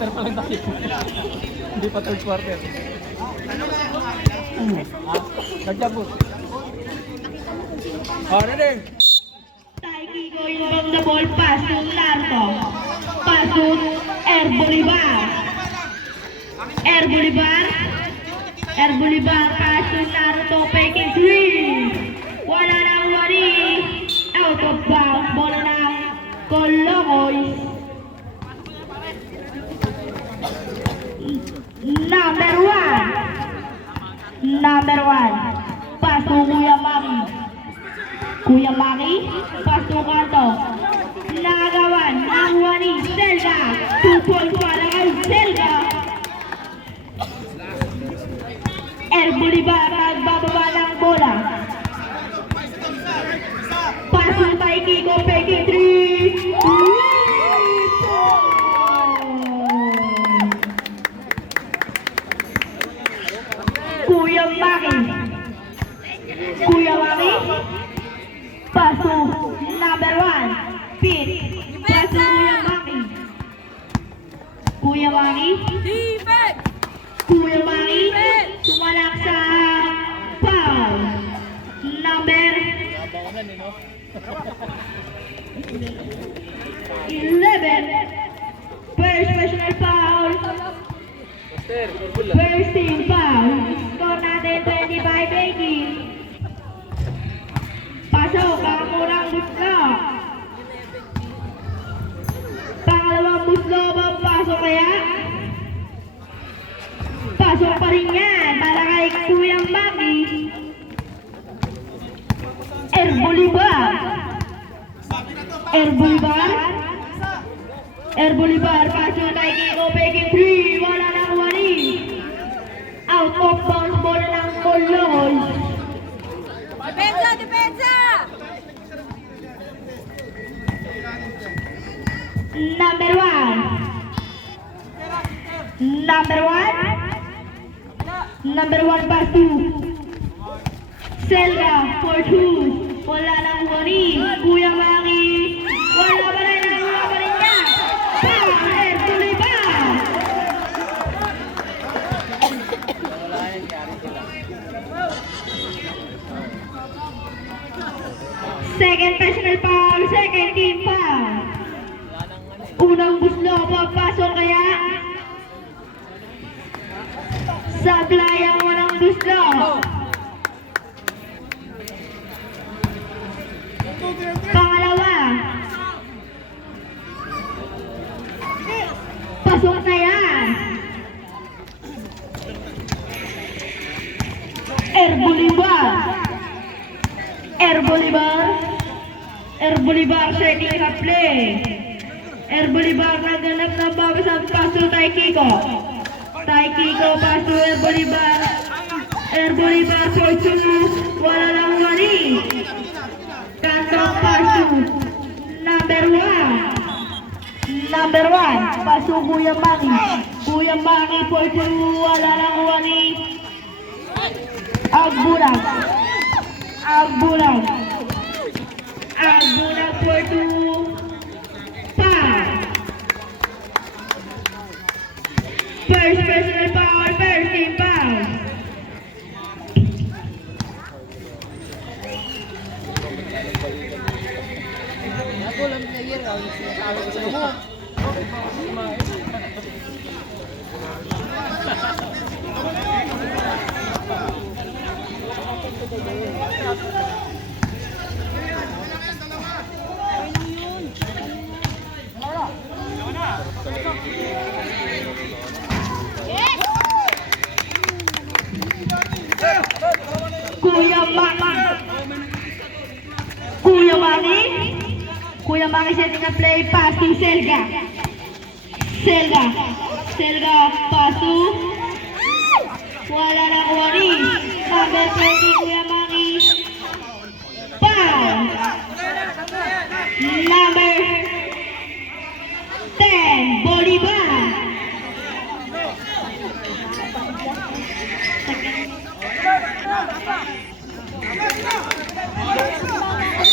quarter pa lang tayo. Hindi pa third quarter. Kagyan po. Ready? Taiki going from the ball pass to Narco. Pass to Air Bolivar. Air Bolivar. Air Bolivar pass to Naruto taking 3. Wala nang wari. Out of bounds. Bola ng Colocoy. Number one. Pass to Kuya Maki. Kuya Maki, pass to Kanto. Nagawan, nakuha ni Selga. 2 points para kay Selga. Air Bolivar, nagbababa ng bola. Pass to Taikiko, peking 3. Kuya Maki. Kuya Maki. Pass to number 1. Pete. Pass to Kuya Maki. Kuya Maki. Kuya Maki. Sumalak sa foul. Number 11. First personal foul. First team foul. Score natin 25-18. Pasok ang unang buslo. Pangalawang buslo ba pasok kaya? Pasok pa rin yan para kay Kuya Maki. Air Bolivar. Air Bolivar. Air Bolivar pasok kay Kiko peking 3. Wala nang wari. Out of bounds bola ng Colocoy. Depensa! Number 1. Number 1 pass to Selga for 2. Wala nang wari. Kuya Maki. Wala pa rin. Nakuha pa rin niya. Air Bolivar. Second personal foul. Second team foul. Unang buslo. Papasok kaya? Sablay ang unang buslo. Pangalawa. Pasok na yan. Air Bolivar. Air Bolivar. Air Bolivar setting sa play. Air Bolivar naganap ng bago sa paso Taikiko. Taikiko paso Air Bolivar. Air Bolivar for 2. Wala lang wari. Kantong paso. Number 1. Number 1. Paso Kuya Maki. Kuya Maki for 2. Wala lang wari. Agbulag. Agbulag. Agbulag for 2. First personal foul, first team foul. Ako lang na yan. Tawag ko sa mo. Kuya Maki. Kuya Maki. Kuya Maki setting a play pass to Selga. Selga. Selga pass to. Wala nang wari. Number 20 Kuya Maki. Foul. Number 10 Bolivar.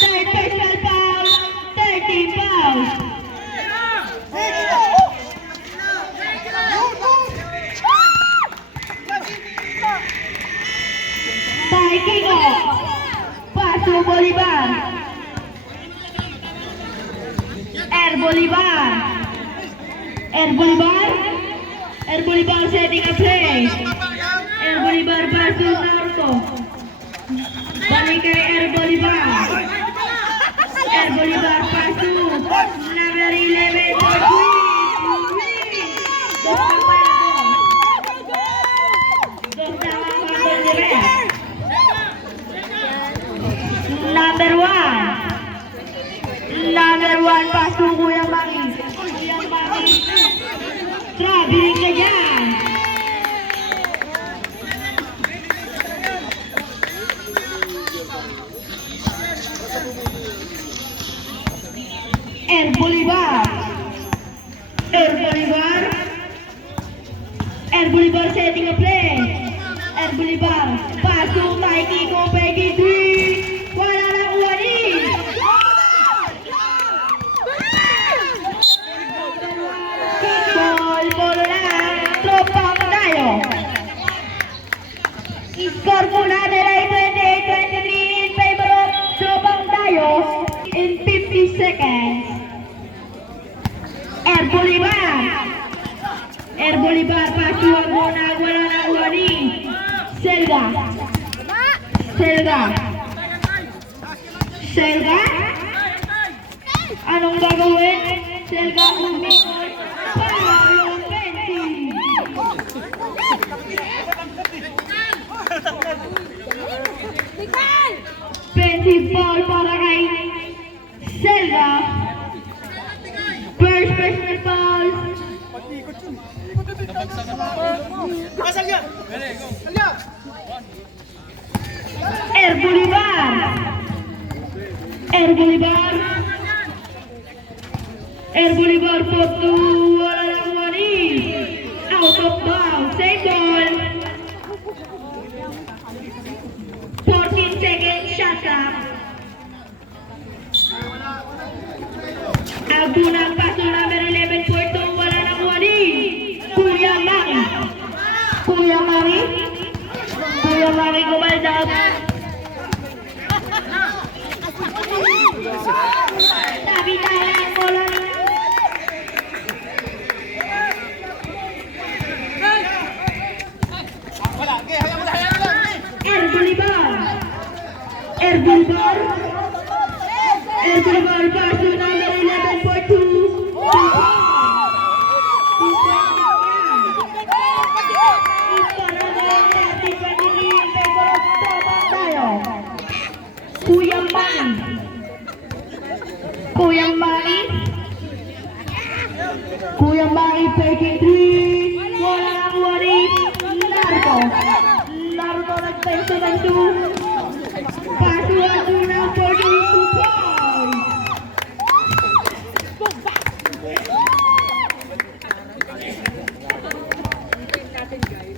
Third personal foul, 13 fouls. Bolivar. Air Bolivar. Air Bolivar. Air Bolivar setting a play. Air Bolivar versus Naruto. Balik kay Air Bolivar. Air Bolivar versus number 11. Number one pass to Kuya Maki. Kuya Maki. Traveling ka dyan. Air Bolivar. Air Bolivar. Air Bolivar setting a play. Air Bolivar. Pass to Mikey Kopeki 3. Wala nang wali. Kickball, bola lang. Tropang tayo. Score muna nila 28-23 in favor of Tropang tayo in 50 seconds. Air Bolivar. Air Bolivar, pasuan muna, wala nang wali. Selga. Selga. Selga. Anong gagawin? Selga umikot. Palo Pensi. Pensi ball para kay Selga. First personal foul. Air Bolivar. Air Bolivar. Air Bolivar for two. Wala lang wali. Out of bounds. Save ball. 14 seconds shot clock. Abunang paso number 11 for two. Wala lang wali. Kuya Maki. Kuya Maki. Kuya Maki gumaldap. Tabi tayo ng bola. Air Bolivar. Air Bolivar. Air Bolivar paso number 11 for two. Kuya Maki. Kuya Maki. Kuya Maki taking three. Wala nang wari. Naruto. Naruto nagpenso ng two. Pasuan unang 42 points.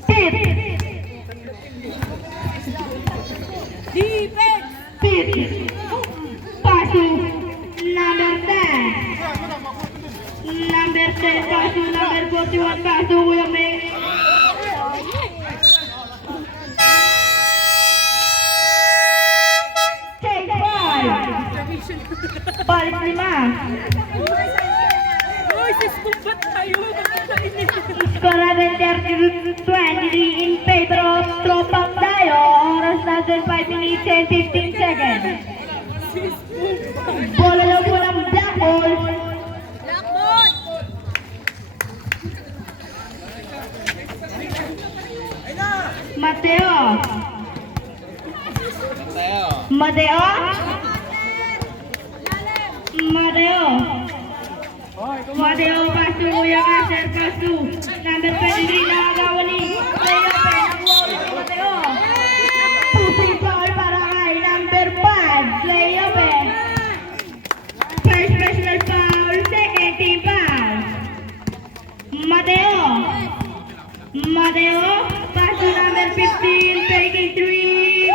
Pit. Pit. Pasu number 10. Number 10 pasu number 41 pasu Kuya Maki. Take 5. Balik 5. Skor natin 30-23 in favor of Tropang tayo. Oras natin 5 minutes and 15 seconds. Bola lang po ng black ball. Mateo. Mateo. Mateo. Mateo pasu Kuya Kasser pasu. Number 23 nakagawa ni Leo Pen. Mateo. Pusi foul para kay number 5 Leo Pen. First personal foul, second team foul. Mateo. Mateo pasu number 15 taking 3.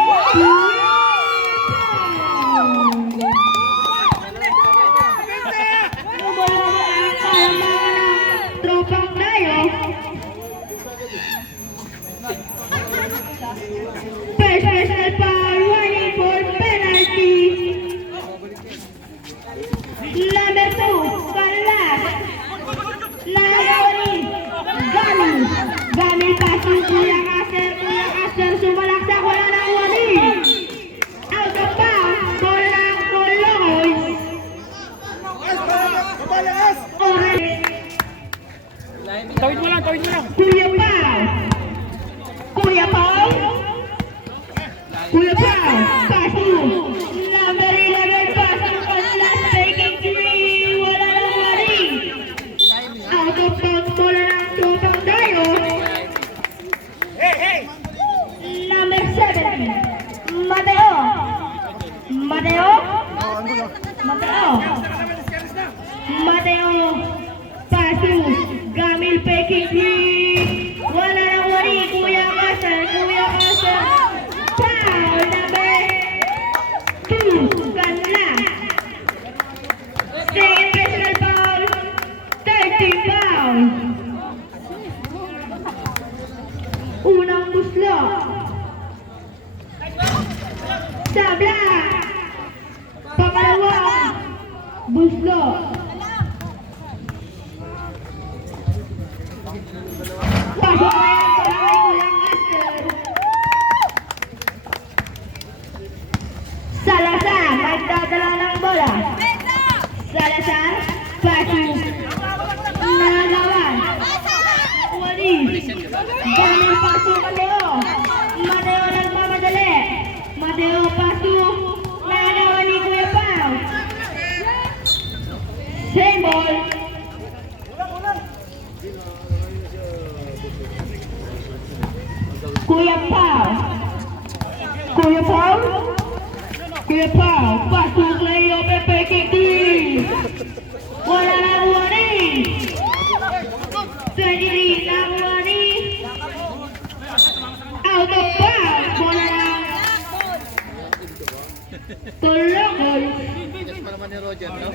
Tropang tayo. First personal foul, warning for penalty. Tawid mo lang, tawid mo lang. Kuya Pao. Kuya Pao. Kuya Pao. Pasu. Number 11, pasu. Last taking 3. Wala nang wari. Out of bounds bola ng Tropang Dayo. Number 7, Mateo. Mateo. Mateo. Mateo. Pasu. Gamil taking 3. Wala nang wari. Kuya Kasar. Kuya Kasar. Foul number 2. Kanla. Second personal foul. 30 foul. Unang buslo. Sabla. Pangalawang buslo. Pasok na yan para kay Kuya Master. Salazar, nagdadala ng bola. Salazar, pasok. Nagawan. Walis. Gamil pasok Mateo. Mateo nagmamadali. Mateo pasok. Nagawan ni Kuya Pao. Same ball. Kuya Pao. Kuya Pao. Kuya Pao. Pasok Leo Pepe Kiki. Wala nakuha ni. 23 nakuha ni. Out of bounds. Bola lang. Tulungan. Pa naman ni Roger, no?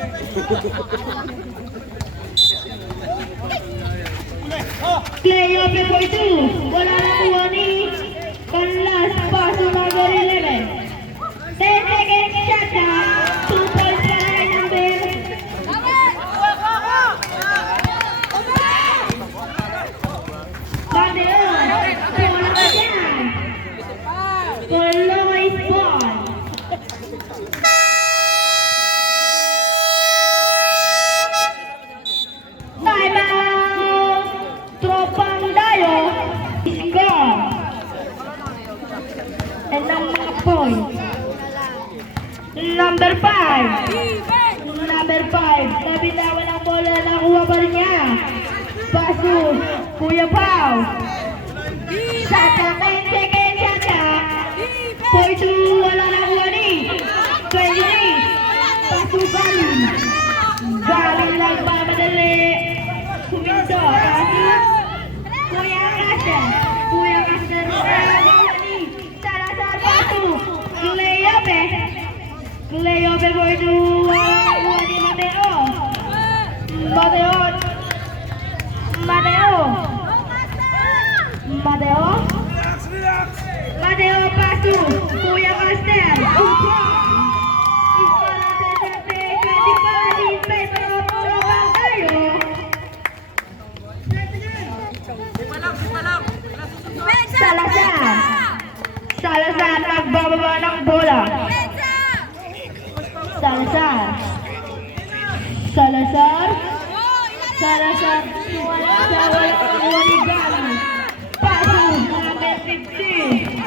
Leo Pepe 2. Wala nakuha ni. Panlas. Paso number 11. 10 seconds shot clock. 2 points para kay number. Mateo. Bola ka dyan. Tulungan is ball. Time out. Tropang Dayo. Score. And ang mga points. Number 5. Number 5. Nabitawan ang bola. Nakuha pa rin niya. Paso. Kuya Pao. Sata. 10 seconds. Sata. 42. Wala nakuha ni. 23. Paso Galing. Galing lang pa madali. Kuminto. Paso. Kuya Kasser. Kuya Kasser. Nakuha ni. Salazar. Paso. Cleope. Cleope for 2. Nakuha ni Mateo. Mateo. Mateo. Mateo. Mateo Paso. Kuya Kasser. Upo. Ikaw natin sa 25 Petro Tropang Dayo. Salazar. Salazar nagbababa ng bola. Salazar. Salazar. Salazar. Wala sa Galing. Paso. Number 15.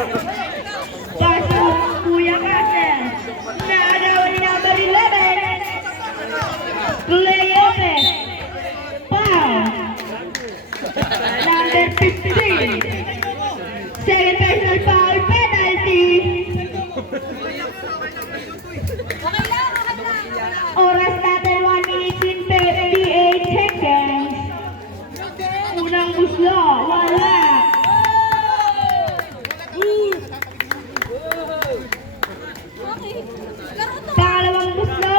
Paso. Kuya Kasser. Nagawa ni number 11. Cleope. Pao. Number 15. Second personal foul penalty. Oras natin 1 minute and 58 seconds. Unang buslo, wala. Pangalawang buslo.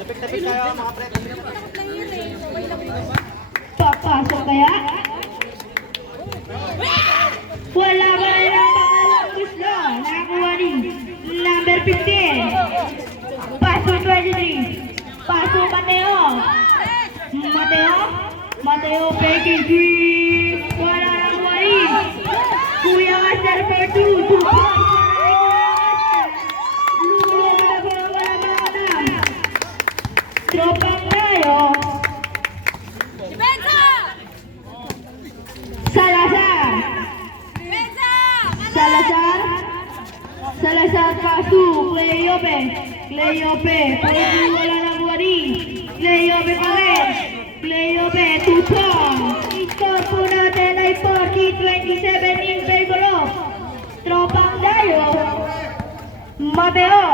Tapik-tapik kayo, mga pre. Papasok kaya? Wala ba rin ang pangalawang buslo? Nakakuha ni number 15. Paso 23. Paso Mateo. Mateo. Mateo breaking 3. Wala nang wari. Kuya Kasser for 2. 2 points. Lulo na po wala mga Tropang Dayo. Salazar pasok. Cleope. Pwede wala ng wari. Cleope pa rin. Cleope, tutong. Score po natin ay 40-27 in favor of Tropang Dayo. Mateo,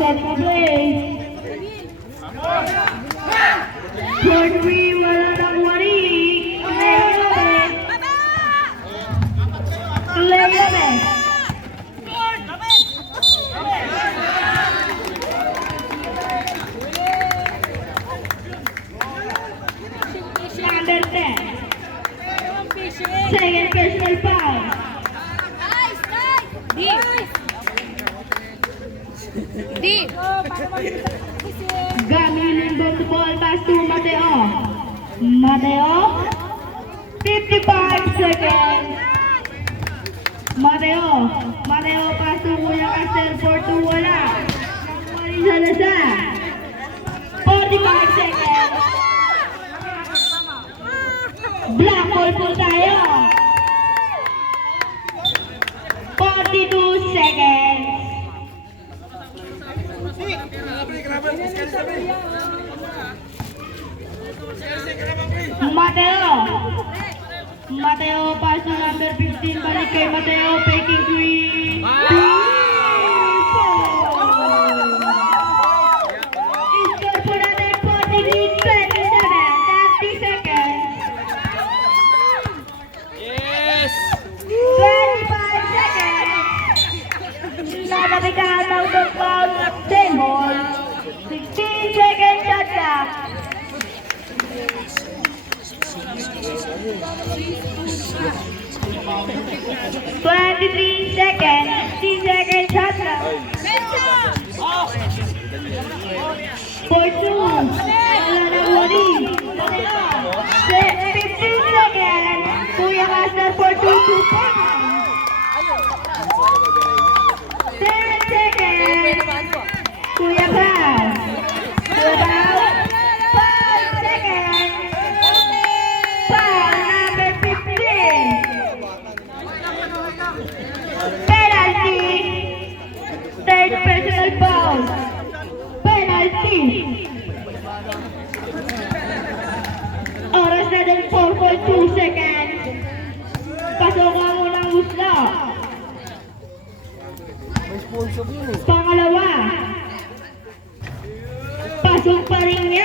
set to play. For three, wala nang wari. Cleope. Number 10. Second personal foul. Di. Gamilin bomb the ball pass to Mateo. 55 seconds. Mateo pass to Kuya Caster for 2 wala. Wali Salazar. 45 seconds. Black ball po tayo. 42 seconds. Mateo pass to number 15, balik kay Mateo, faking three. Score po natin 40-27, 30 seconds. Yes! 25 seconds. Nanabigahan ng foul, 10 ball. 16 seconds shot clock. 23 seconds, 16 seconds shot clock. For 2, wala nang wari. 15 seconds, Kuya Caster for 2 seconds. 10 seconds, Kuya Pao. 5 seconds. Foul number 15. Penalty. Third personal foul. Penalty. Oras na din 4.2 seconds. Pasokan mo ng gusto. Pangalawa. Pasok pa rin